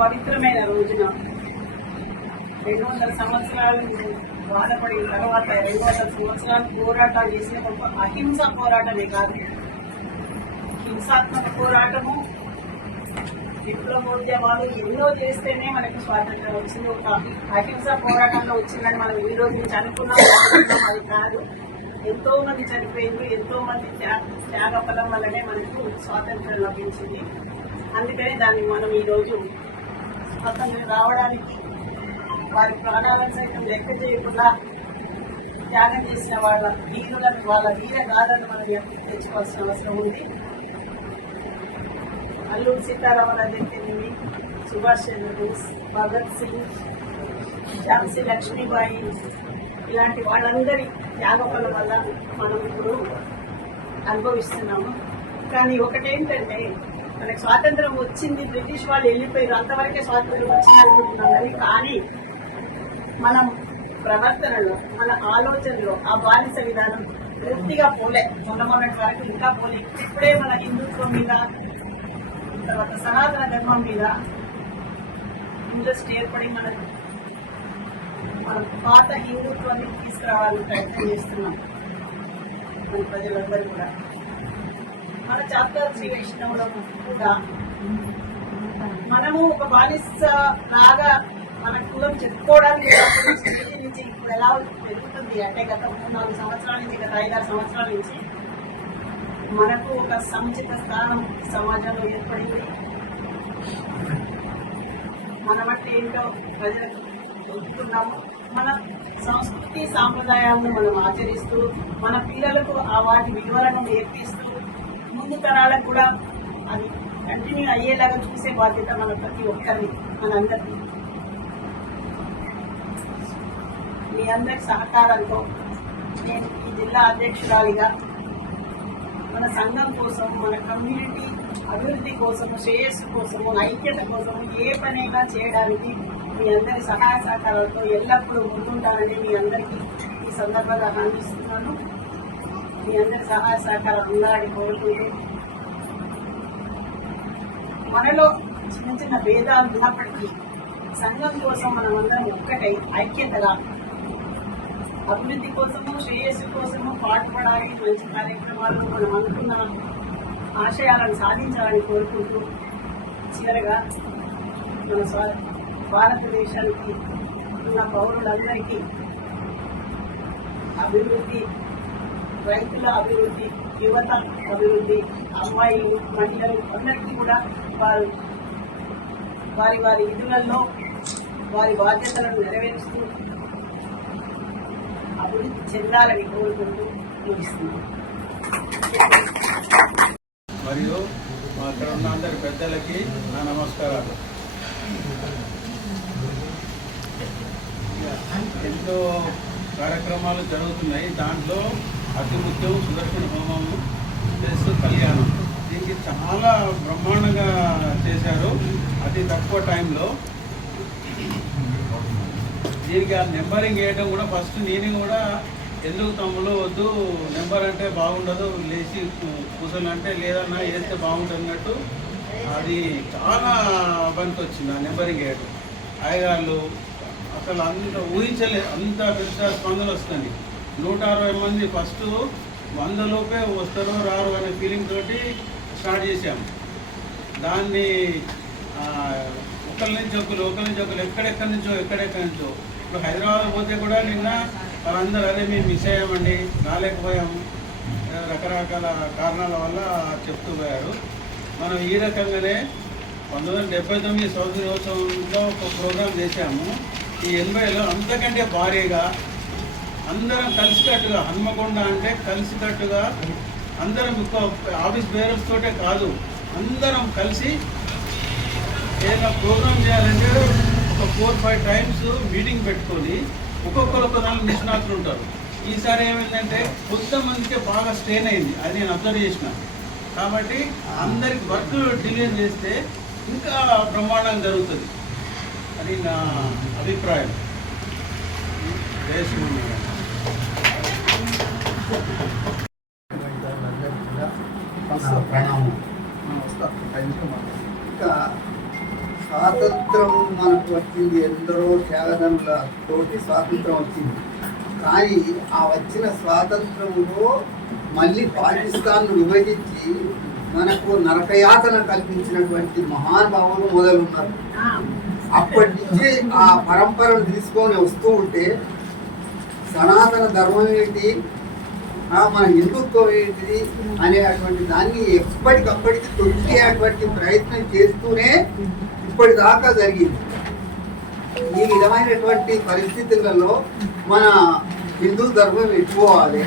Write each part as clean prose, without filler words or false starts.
పవిత్రమైన రోజున 200 సంవత్సరాలు బాధపడిన తర్వాత 200 సంవత్సరాలు పోరాటాలు చేసిన ఒక అహింస పోరాటమే కాదు, హింసాత్మక పోరాటము, విప్లవోద్యమాలు ఎన్నో చేస్తేనే మనకు స్వాతంత్రం వచ్చింది. ఒక అహింస పోరాటంలో వచ్చిందని మనం ఈ రోజు నుంచి అనుకున్నాం. అది కాదు, ఎంతో మంది చనిపోయింది, ఎంతో మంది త్యాగ ఫలం వల్లనే మనకు స్వాతంత్రం లభించింది. అందుకని దాన్ని మనం ఈరోజు స్వాతంత్రం రావడానికి వారి ప్రాణాలను సైతం లెక్క చేయకుండా త్యాగం చేసిన వాళ్ళ వీరులను, వాళ్ళ వీర గాథలను మనం తెచ్చుకోవాల్సిన అవసరం ఉంది. అల్లూరి సీతారామరాజు అయితేనేమి, సుభాష్ చంద్రబోస్, భగత్ సింగ్, ఝాన్సీ లక్ష్మీబాయి ఇలాంటి వాళ్ళందరి త్యాగఫలం వల్ల మనం ఇప్పుడు అనుభవిస్తున్నాము. కానీ ఒకటేంటంటే, మనకు స్వాతంత్రం వచ్చింది, బ్రిటిష్ వాళ్ళు వెళ్ళిపోయారు, అంతవరకే స్వాతంత్రం వచ్చింది అనుకుంటున్నాం. కానీ మనం ప్రవర్తనలో, మన ఆలోచనలో ఆ బానిస విధానం పూర్తిగా పోలే. మొన్నటి వరకు ఇంకా పోలే. ఇప్పుడే మన హిందుత్వం మీద, తర్వాత సనాతన ధర్మం మీద ఇంట్రెస్ట్ ఏర్పడి మన పాత హిందుత్వాన్ని తీసుకురావాలని ప్రయత్నం చేస్తున్నాం. మన ప్రజలందరూ కూడా మన చాప్టర్ శ్రీ వైష్ణవులు కూడా మనము ఒక బానిస లాగా మన కులం చెప్పుకోవడానికి నుంచి ఇప్పుడు ఎలా పెరుగుతుంది అంటే, గత 3-4 సంవత్సరాల నుంచి, గత 5-6 సంవత్సరాల నుంచి మనకు ఒక సముచిత స్థానం సమాజంలో ఏర్పడింది. మనమంటే ఏంటో ప్రజలకు తెలుపుతున్నాము. మన సంస్కృతి సాంప్రదాయాలను మనం ఆచరిస్తూ, మన పిల్లలకు ఆ వాటి విలువలను నేర్పిస్తూ, ముందు తరాలకు కూడా అది కంటిన్యూ అయ్యేలాగా చూసే బాధ్యత మన ప్రతి ఒక్కరిని, మనందరినీ. మీ అందరి సహకారంతో నేను ఈ జిల్లా అధ్యక్షురాలిగా మన సంఘం కోసం, మన కమ్యూనిటీ అభివృద్ధి కోసము, శ్రేయస్సు కోసము, ఐక్యత కోసము ఏ పనైనా చేయడానికి మీ అందరి సహాయ సహకారాలతో ఎల్లప్పుడూ ముందుంటానని మీ అందరికీ ఈ సందర్భంగా హామీస్తున్నాను. మీ అందరి సహాయ సహకారం ఉండాలని కోరుకుంటూ, మనలో చిన్న చిన్న భేదాలు ఉన్నప్పటికీ సంఘం కోసం మనమందరం ఒక్కటై ఐక్యతగా అభివృద్ధి కోసము, శ్రేయస్సు కోసము పాటుపడాలి. మంచి కార్యక్రమాలు, మనం అనుకున్న ఆశయాలను సాధించాలని కోరుకుంటూ, చివరగా మన భారతదేశానికి ఉన్న పౌరులందరికీ అభివృద్ధి, రైతుల అభివృద్ధి, యువత అభివృద్ధి, అమ్మాయిలు, మహిళలు అందరికీ కూడా వారి వారి విధులలో వారి బాధ్యతలను నెరవేరుస్తూ అభివృద్ధి చెందాలని కోరుకుంటూ ముగిస్తున్నాను. మరియు అక్కడ ఉన్న అందరి పెద్దలకి నా నమస్కారాలు. ఎంతో కార్యక్రమాలు జరుగుతున్నాయి. దాంట్లో అతి ముఖ్యం సుదర్శన హోమము ప్లస్ కళ్యాణం. దీనికి చాలా బ్రహ్మాండంగా చేశారు అతి తక్కువ టైంలో. దీనికి ఆ నెంబరింగ్ వేయడం కూడా ఫస్ట్ నేను కూడా ఎందుకు తమ్ముడు వద్దు, నెంబర్ అంటే బాగుండదు, లేచి కూర్చొని అంటే లేదన్నా వేస్తే బాగుంటుంది అన్నట్టు అది చాలా పనికి వచ్చింది ఆ నెంబరింగ్ వేయడం. అయ్యగాళ్ళు అసలు అంత ఊహించలేదు, అంత పెద్ద స్పందన వస్తుంది. 160 మంది ఫస్ట్ 100 లోపే వస్తారో రారు అనే ఫీలింగ్ తోటి స్టార్ట్ చేశాము. దాన్ని ఒకరి నుంచి ఒకరు ఎక్కడెక్కడి నుంచో ఇప్పుడు హైదరాబాద్ పోతే కూడా నిన్న వాళ్ళందరూ అదే మేము మిస్ అయ్యామండి, రాలేకపోయాము, రకరకాల కారణాల వల్ల చెప్తూ పోయారు. మనం ఈ రకంగానే 1979 స్వాతంత్ర దినోత్సవంలో ఒక ప్రోగ్రాం చేశాము. ఈ 80లో అంతకంటే భారీగా అందరం కలిసికట్టుగా, హన్మకొండ అంటే కలిసికట్టుగా అందరం ఆఫీస్ బేరర్స్ తోటే కాదు, అందరం కలిసి ఏదైనా ప్రోగ్రాం చేయాలంటే ఒక 4-5 టైమ్స్ మీటింగ్ పెట్టుకొని ఒక్కొక్కరు ఒక దాని నిష్ణాతులు ఉంటారు. ఈసారి ఏమైందంటే కొంతమందికి బాగా స్ట్రెయిన్ అయింది, అది నేను అబ్జర్వ్ చేసిన. కాబట్టి అందరికి వర్క్ డిలీట్ చేస్తే ఇంకా బ్రహ్మాండంగా జరుగుతుంది, అది నా అభిప్రాయం. ప్రణామం. స్వాతంత్రం మనకు వచ్చింది, ఎందరో త్యాగదనుల తోటి స్వాతంత్రం వచ్చింది. కానీ ఆ వచ్చిన స్వాతంత్రంలో మళ్ళీ పాకిస్తాన్ను విభజించి మనకు నరకయాతన కల్పించినటువంటి మహానుభావులు మొదలున్నారు. అప్పటి నుంచి ఆ పరంపరను తీసుకొని వస్తూ ఉంటే సనాతన ధర్మం ఏంటి, మన హిందుత్వం ఏంటిది అనేటువంటి దాన్ని ఎప్పటికప్పటికి తొక్కేటువంటి ప్రయత్నం చేస్తూనే ఇప్పటిదాకా జరిగింది. ఈ విధమైనటువంటి పరిస్థితులలో మన హిందూ ధర్మం ఎట్టుకోవాలి,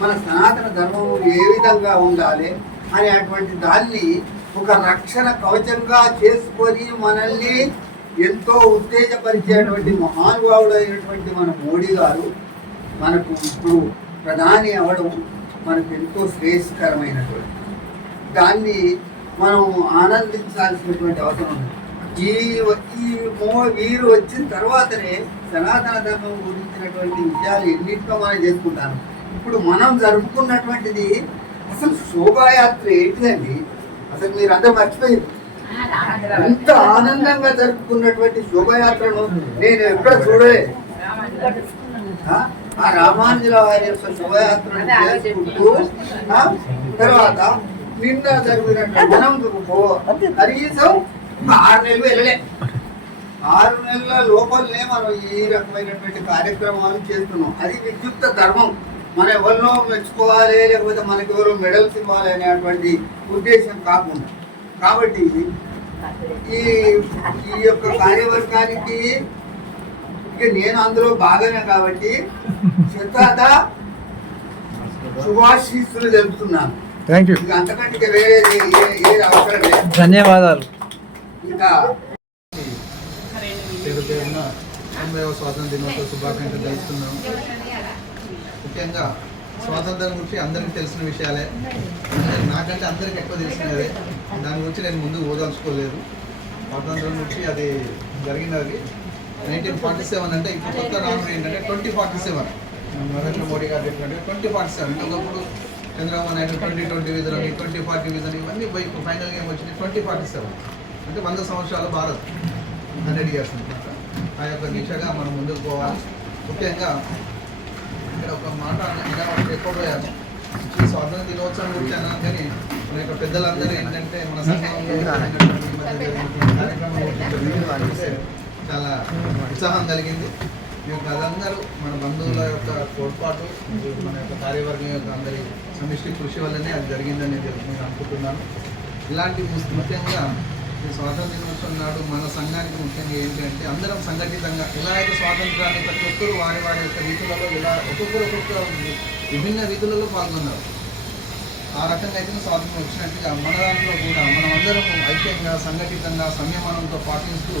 మన సనాతన ధర్మం ఏ విధంగా ఉండాలి అనేటువంటి దాన్ని ఒక రక్షణ కవచంగా చేసుకొని మనల్ని ఎంతో ఉత్తేజపరిచేటువంటి మహానుభావుడు అయినటువంటి మన మోడీ గారు మనకు ఇప్పుడు ప్రధాని అవ్వడం మనకు ఎంతో శ్రేయస్కరమైనటువంటి దాన్ని మనం ఆనందించాల్సినటువంటి అవసరం ఉంది. వీరు వచ్చిన తర్వాతనే సనాతన ధర్మం గురించినటువంటి విషయాలు ఎన్నింటిలో మనం చేసుకుంటాను. ఇప్పుడు మనం జరుపుకున్నటువంటిది అసలు శోభాయాత్ర ఏంటిదండి, అసలు మీరు అందరూ మర్చిపోయారు. ఇంత ఆనందంగా జరుపుకున్నటువంటి శోభాయాత్రను నేను ఎక్కడ చూడలేదు. ఆ రామానుజుల వారి యొక్క శోభయాత్రను చేసుకుంటూ తర్వాత నిన్న జరిగినట్టు మనం కనీసం 6 నెలలు వెళ్ళలే. 6 నెలల లోపలనే మనం ఈ రకమైనటువంటి కార్యక్రమాలు చేస్తున్నాం. అది విద్యుక్త ధర్మం. మన ఎవరినో మెచ్చుకోవాలి, లేకపోతే మనకి ఎవరో మెడల్స్ ఇవ్వాలి అనేటువంటి ఉద్దేశం కాకుండా. కాబట్టి ఈ యొక్క కార్యవర్గానికి ఇక నేను అందులో భాగమే కాబట్టి శతాద శుభాశీస్సులు తెలుపుతున్నాను. Thank you. ఇక అంతకంటే వేరే ఏది అవసరం లేదు. ధన్యవాదాలు. ఇంకా పేరు పేరున 80వ స్వాతంత్ర దినోత్సవ శుభాకాంక్షలు తెలుపుతున్నాం. ముఖ్యంగా స్వాతంత్రం గురించి అందరికీ తెలిసిన విషయాలే, నాకంటే అందరికీ ఎక్కువ తెలిసినదే. దాని గురించి నేను ముందు ఓదాల్చుకోలేదు. స్వాతంత్రం గురించి అది జరిగినది 1947 అంటే ఇప్పుడు కొత్త నామం ఏంటంటే 2047. నరేంద్ర మోడీ గారు చెప్పినట్టు 2047. ఒకప్పుడు చంద్రబాబు నాయుడు 2020 విజన్, 2040 విజన్ ఇవన్నీ పోయి ఫైనల్ గేమ్ వచ్చింది 2047. అంటే 100 సంవత్సరాలు భారత్, 100 years అనమాట. ఆ యొక్క దిశగా మనం ముందుకు పోవాలి. ముఖ్యంగా ఇక్కడ ఒక మాట ఎక్కువ ఈ స్వాతంత్ర దినోత్సవం గురించి అన్నాను, కానీ మన యొక్క పెద్దలందరూ ఏంటంటే మన సంఘంలో కార్యక్రమం చాలా ఉత్సాహం కలిగింది. ఈ యొక్క అదందరూ మన బంధువుల యొక్క తోడ్పాటు, మన యొక్క కార్యవర్గం యొక్క అందరి సమిష్టి కృషి వల్లనే అది జరిగిందని నేను అనుకుంటున్నాను. ఇలాంటి ముఖ్యంగా ఈ స్వాతంత్ర దినోత్సవం నాడు మన సంఘానికి ముఖ్యంగా ఏంటి అంటే అందరం సంఘటితంగా ఎలా అయితే స్వాతంత్రాన్ని ప్రతి ఒక్కరు వారి వారి యొక్క రీతులలో ఇలా ఒక్కొక్క విభిన్న రీతులలో పాల్గొన్నారు. ఆ రకంగా అయితే స్వాతంత్రం వచ్చినట్టుగా మన దాంట్లో కూడా మనం అందరం ఐక్యంగా సంఘటితంగా సంయమనంతో పాటిస్తూ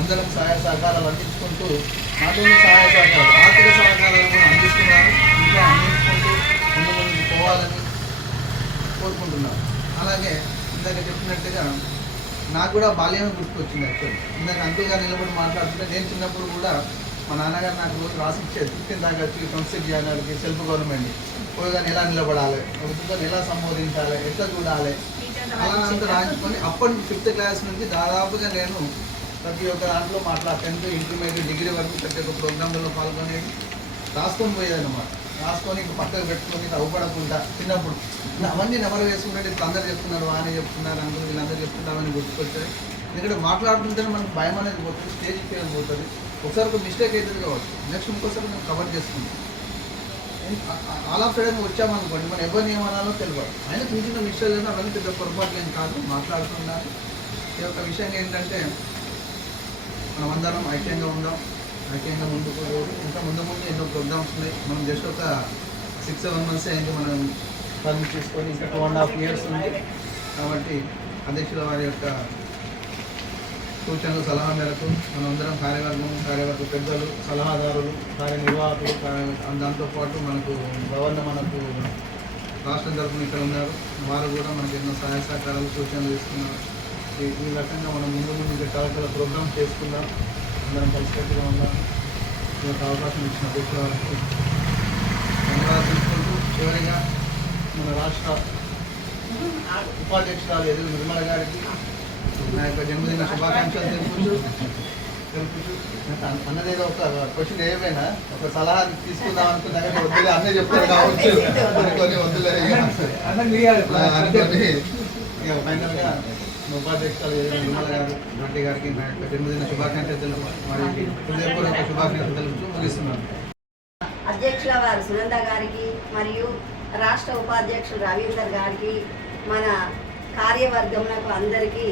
అందరం సహాయ సహకారాలు అందించుకుంటూ నాటిని సహాయ సహకారాలు ఆర్థిక సహకారాలు కూడా అందిస్తున్నారు. ఇంకా అందించుకుంటూ ముందు పోవాలని కోరుకుంటున్నాను. అలాగే ఇందాక చెప్పినట్టుగా నాకు కూడా బాల్యమే గుర్తుకొచ్చింది. యాక్చువల్లీ ఇందాక అంకుల్గా నిలబడి మాట్లాడుతుంటే నేను చిన్నప్పుడు కూడా మా నాన్నగారు నాకు రోజు రాసిచ్చేది 15 దాకా వచ్చి కన్సిడర్ చేయడానికి సెల్ఫ్ గవర్నమెంట్ పోయిగానే ఎలా నిలబడాలి, ప్రభుత్వాన్ని ఎలా సంబోధించాలి, ఎట్లా చూడాలి అలా అంతా రాయించుకొని అప్పటి 5th క్లాస్ నుంచి దాదాపుగా నేను ప్రతి ఒక్క దాంట్లో 10th, ఇంటర్మీడియట్, డిగ్రీ వరకు ప్రతి ఒక్క ప్రోగ్రాంలలో పాల్గొనేది, రాసుకొని పోయేదన్నమాట. రాసుకొని ఇంక పక్కకు పెట్టుకొని అవ్వపడకుండా చిన్నప్పుడు అవన్నీ నెమరు వేసుకున్నట్టు ఇప్పుడు అందరు చెప్తున్నారు, వానే చెప్తున్నారు, అందరూ వీళ్ళందరూ చెప్తున్నారు అవన్నీ గుర్తుకొచ్చాయి. ఎందుకంటే మాట్లాడుతుంటేనే మనకు భయం అనేది పోతుంది, స్టేజ్ ఫేర్ పోతుంది. ఒకసారి ఒక మిస్టేక్ అవుతుంది కావచ్చు, నెక్స్ట్ ఇంకోసారి మేము కవర్ చేసుకుంటాం. అలా ఫ్రెండ్గా వచ్చామనుకోండి మనం ఎవరిని ఏమనాలో తెలియదు. అయినా చిన్న చిన్న విషయాలు అవన్నీ పెద్ద పొరపాట్లు ఏం కాదు, మాట్లాడుతున్నారు. ఈ యొక్క విషయం ఏంటంటే మనం అందరం ఐక్యంగా ఉందాం, ఐక్యంగా ముందుకు. ఇంకా ముందు ఎన్నో ప్రోగ్రామ్స్ ఉన్నాయి. మనం జస్ట్ ఒక 6-7 months అయింది మనం పర్మిట్ తీసుకొని, ఇంకా 2.5 years ఉంది. కాబట్టి అధ్యక్షుల వారి యొక్క సూచనలు సలహా మేరకు మనమందరం కార్యవర్గ పెద్దలు, సలహాదారులు, కార్యనిర్వాహకులు, దాంతోపాటు మనకు మనకు రాష్ట్రం తరఫున ఇక్కడ ఉన్నారు. వారు కూడా మనకు ఎన్నో సహాయ సహకారాలు సూచనలు ఇస్తున్నారు. ఈ రకంగా మనం ముందు ఇంకా చాలా ప్రోగ్రామ్ చేసుకుందాం, అందరం కలిసికట్టుగా ఉందాం. ఈ యొక్క అవకాశం ఇచ్చిన అధ్యక్షుల వారికి ధన్యవాదాలు తెలుసుకుంటూ చివరిగా మన రాష్ట్ర ఉపాధ్యక్షురాలు ఎదురు నిర్మల గారికి, నా యొక్క జన్మదిన శుభాకాంక్షలు తెలుపుచు అన్నదేదో ఒక క్వశ్చన్ ఏమైనా ఒక సలహా తీసుకుందాం అనుకున్నా కానీ వద్దులే అన్నీ చెప్తారు కావచ్చు అనుకొని వద్దులే అనుకొని ఇక ఫైనల్గా ఉపాధ్యక్షులు నిర్మల గారు రెడ్డి గారికి నా యొక్క జన్మదిన శుభాకాంక్షలు తెలుపు మరి హృదయపూర్వక శుభాకాంక్షలు తెలుపుతూ ముగిస్తున్నాను. అధ్యక్షుల వారు సునంద గారికి మరియు రాష్ట్ర ఉపాధ్యక్షులు రవీందర్ గారికి మన కార్యవర్గంలో అందరికీ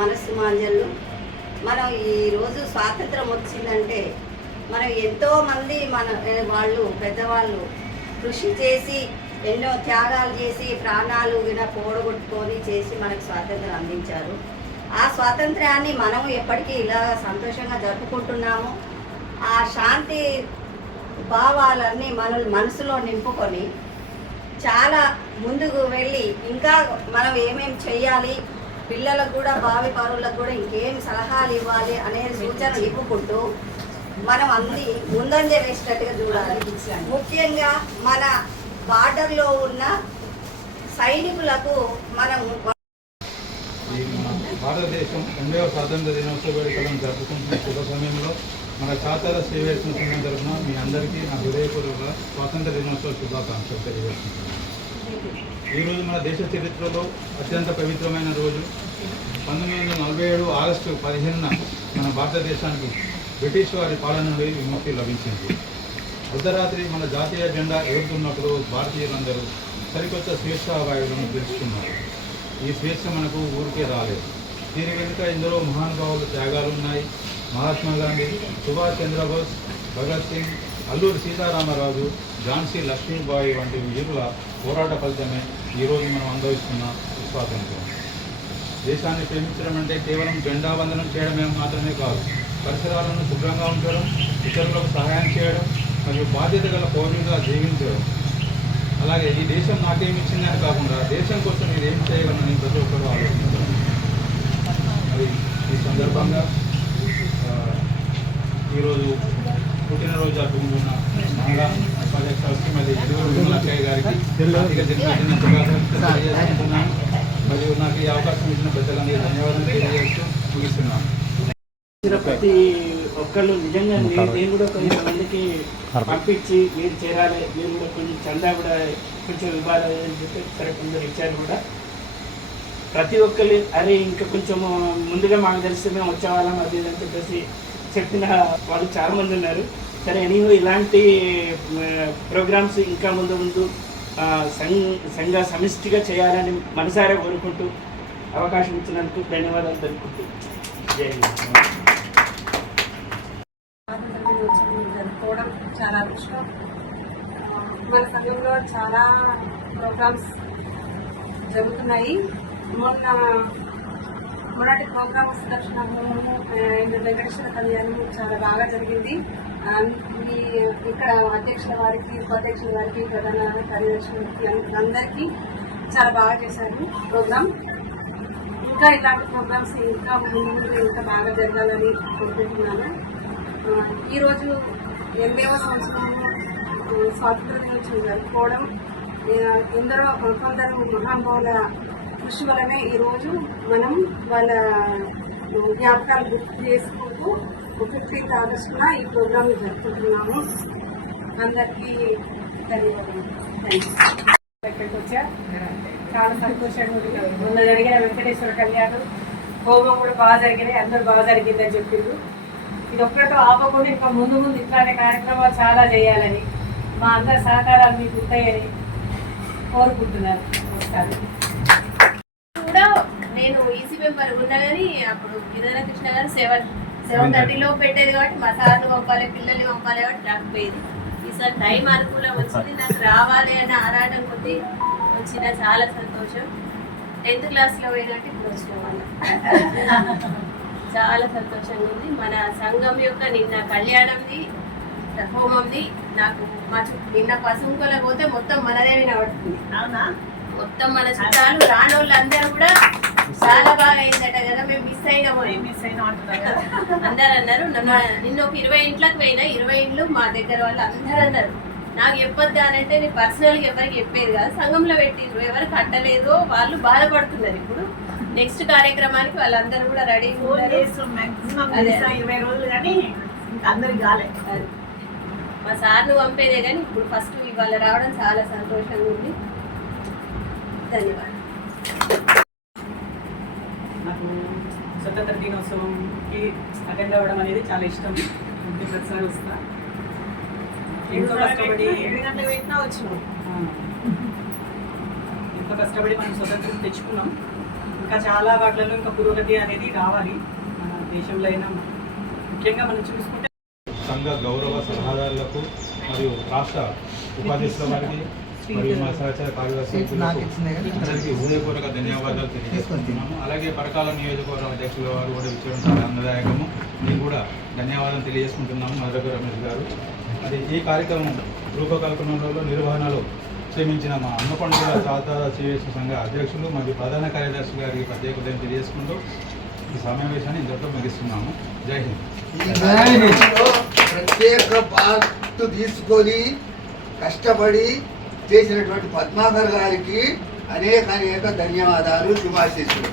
మనస్సుమాంజలు. మనం ఈరోజు స్వాతంత్రం వచ్చిందంటే మనం ఎంతోమంది వాళ్ళు పెద్దవాళ్ళు కృషి చేసి ఎన్నో త్యాగాలు చేసి ప్రాణాలు పోడగొట్టుకొని చేసి మనకు స్వాతంత్రం అందించారు. ఆ స్వాతంత్ర్యాన్ని మనం ఎప్పటికీ ఇలా సంతోషంగా జరుపుకుంటున్నాము. ఆ శాంతి భావాలన్నీ మనసులో నింపుకొని చాలా ముందుకు వెళ్ళి ఇంకా మనం ఏమేమి చెయ్యాలి, పిల్లలకు కూడా భావి పౌరులకు కూడా ఇంకేం సలహాలు ఇవ్వాలి అనే సూచనలు ఇవ్వుకుంటూ మనం అన్ని ముందంజ వేసేటట్టుగా చూడాలి. ముఖ్యంగా మన బార్డర్లో ఉన్న సైనికులకు మనం భారతదేశం 8వ స్వాతంత్ర దినోత్సవ వేడుకలను జరుపుకుంటున్న శుభ సమయంలో మన ఖాతాల శ్రీవేసిన సంఘం తరఫున మీ అందరికీ నా హృదయపూర్వక స్వాతంత్ర దినోత్సవ శుభాకాంక్షలు తెలియజేస్తున్నాను. ఈరోజు మన దేశ చరిత్రలో అత్యంత పవిత్రమైన రోజు. 1947 ఆగస్టు 15న మన భారతదేశానికి బ్రిటిష్ వారి పాలన నుండి విముక్తి లభించింది. అర్ధరాత్రి మన జాతీయ జెండా ఎగురుతున్నప్పుడు భారతీయులందరూ సరికొత్త స్వేచ్ఛా వాయువులను తెలుసుకున్నారు. ఈ స్వేచ్ఛ మనకు ఊరికే రాలేదు. దీని వెనుక ఎందరో మహానుభావుల త్యాగాలు ఉన్నాయి. మహాత్మా గాంధీ, సుభాష్ చంద్రబోస్, భగత్ సింగ్, అల్లూరి సీతారామరాజు, ఝాన్సీ లక్ష్మీబాయి వంటి వీరుల పోరాట ఫలితమే ఈరోజు మనం అనుభవిస్తున్న స్వాతంత్రం. దేశాన్ని ప్రేమించడం అంటే కేవలం జెండా వందనం చేయడమే మాత్రమే కాదు, పరిసరాలను శుభ్రంగా ఉంచడం, ఇతరులకు సహాయం చేయడం మరియు బాధ్యత గల పౌరులుగా జీవించడం. అలాగే ఈ దేశం నాకేమి ఇచ్చిందని కాకుండా దేశం కోసం మీరు ఏం చేయగలనని ప్రతి ఒక్కరూ ఆలోచించారు. మరి ఈ సందర్భంగా ఈరోజు పుట్టినరోజు జరుపుకుంటున్న మహిళా ఉపాధ్యక్షులు శ్రీమతి విమలక్కయ్య గారికి జన్మదిన శుభాకాంక్షలు తెలియజేస్తున్నాను. మరియు నాకు ఈ అవకాశం ఇచ్చిన పెద్దలందరికీ ధన్యవాదాలు తెలియజేస్తూ ముగిస్తున్నాను. ప్రతి ఒక్కళ్ళు నిజంగా నేను కూడా కొంతమందికి పంపించి మీరు చేరాలి, మీరు కూడా కొంచెం చందా కూడా కొంచెం ఇవ్వాలి అని చెప్పి సరే కొందరు ఇచ్చారు కూడా. ప్రతి ఒక్కరు అరే ఇంకా కొంచెం ముందుగా మాకు తెలిస్తే మేము వచ్చేవాళ్ళం అది అని చెప్పేసి చెప్పిన వాళ్ళు చాలామంది ఉన్నారు. సరే ఎనీహో ఇలాంటి ప్రోగ్రామ్స్ ఇంకా ముందు ముందు సంఘ సమిష్టిగా చేయాలని మనసారా కోరుకుంటూ అవకాశం ఇచ్చినందుకు ధన్యవాదాలు తెలుపుకుంటూ జై హింద్. జరుపుకోవడం చాలా అదృష్టం. మన సంఘంలో చాలా ప్రోగ్రామ్స్ జరుగుతున్నాయి. మొన్నటి ప్రోగ్రామ్ దర్శన హోమము అండ్ వెంకటేశ్వర కళ్యాణము చాలా బాగా జరిగింది. ఇక్కడ అధ్యక్షుల వారికి, ఉపాధ్యక్షుల వారికి, ప్రధాన కార్యదర్శులకి అందరికీ చాలా బాగా చేశారు ప్రోగ్రామ్. ఇంకా ఇలాంటి ప్రోగ్రామ్స్ ఇంకా ముందు ఇంకా బాగా జరగాలని కోరుకుంటున్నాను. ఈరోజు 8వ సంవత్సరంలో స్వాతంత్ర దినోత్సవం జరుపుకోవడం కొందరు మహానుభావుల కృషి వలనే ఈరోజు మనం వాళ్ళ జ్ఞాపకాలు గుర్తు చేసుకుంటూ 15th ఆగస్టున ఈ ప్రోగ్రామ్ జరుపుకుంటున్నాము. అందరికీ ధన్యవాదాలు. ఇక్కడికి వచ్చా చాలా సంతోషంగా ఉంది. మొన్న జరిగిన వెంకటేశ్వర కళ్యాణం హోమం కూడా బాగా జరిగినాయి, అందరూ బాగా జరిగిందని చెప్పిండ్రు. ఇది ఒక్కటో ఆపకుండా ఇంకా ముందు ముందు ఇట్లాంటి కార్యక్రమాలు చాలా చేయాలని మా అందరి సహకారాలు మీకు ఉంటాయని కోరుకుంటున్నాను. నమస్కారం. కూడా నేను ఈసీ మెంబర్ ఉన్నా కానీ అప్పుడు గిరిధర కృష్ణ గారు 7:30 పెట్టేది కాబట్టి మా సార్లు పంపాలి, పిల్లల్ని పంపాలి కాబట్టి రాకపోయేది. ఈసారి టైం అనుకూలం వచ్చింది, నాకు రావాలి అనే ఆరాటం కొద్ది వచ్చిన చాలా సంతోషం. 10th క్లాస్లో పోయినట్టు ఇప్పుడు వచ్చిన వాళ్ళు చాలా సంతోషంగా ఉంది. మన సంఘం యొక్క నిన్న కళ్యాణంది హోమంది నాకు నిన్న పసుపుకోల పోతే మొత్తం మనదే వినబడుతుంది. అవునా? మొత్తం మన చుట్టాలు రానోళ్ళు అందరూ కూడా చాలా బాగా అయిందట కదా, మేము మిస్ అయినాము అంటున్నారు కదా అందరు అన్నారు. నిన్న ఒక 20 ఇంట్లోకి పోయినా 20 ఇండ్లు మా దగ్గర వాళ్ళు అందరూ అన్నారు నాకు చెప్పొద్దా అనంటే నేను పర్సనల్గా ఎవరికి చెప్పేది కాదు, సంఘంలో పెట్టిండ్రు ఎవరు కట్టలేదో వాళ్ళు బాధపడుతున్నారు. ఇప్పుడు నెక్స్ట్ కార్యక్రమానికి వాళ్ళందరూ కూడా రెడీ ఫోన్ చేస్తాం మాక్సిమం 20 రోజులు కానీ ఇంకా అందరికి కాలేదు. మా సార్ను పంపేదే కానీ ఇప్పుడు ఫస్ట్ ఇవాళ రావడం చాలా సంతోషంగా ఉంది. ధన్యవాదాలు. నాకు స్వతంత్ర దినోత్సవంకి అటెండ్ అవ్వడం అనేది చాలా ఇష్టం. ఇంటికి ప్రతిసారి వస్తా. ఎంతో కష్టపడి 7 గంటలకు పెట్టినా వచ్చినాం. ఎంతో కష్టపడి మనం స్వతంత్రం తెచ్చుకున్నాం. ఇంకా చాలా వాటిలలో ఇంకా పురోగతి అనేది రావాలి మన దేశంలో అయినా. ముఖ్యంగా మనం చూసుకుంటే సంఘ గౌరవ సలహాదారులకు మరియు రాష్ట్ర ఉపాధ్యక్షుల వారికి మరియు మా సహచార కార్యదర్శులకు అందరికీ హృదయపూర్వక ధన్యవాదాలు తెలియజేస్తున్నాము. అలాగే పరకాల నియోజకవర్గ అధ్యక్షుల వారు కూడా ఇచ్చడం చాలా ఆనందదాయకము. మేము కూడా ధన్యవాదాలు తెలియజేసుకుంటున్నాము మధురక రమేష్ గారు. అది ఈ కార్యక్రమం రూపకల్పనలో నిర్వహణలో శ్రమించిన మా అన్నకొండ చాతార సివేశ్వర సంఘ అధ్యక్షులు మరియు ప్రధాన కార్యదర్శి గారికి ప్రత్యేకతను తెలియజేసుకుంటూ ఈ సమావేశాన్ని ఇంతటితో ముగిస్తున్నాము. జై హింద్. ప్రత్యేక బాధ్యత తీసుకొని కష్టపడి చేసినటువంటి పద్మాకర్ గారికి అనేక ధన్యవాదాలు, శుభాశీస్సులు.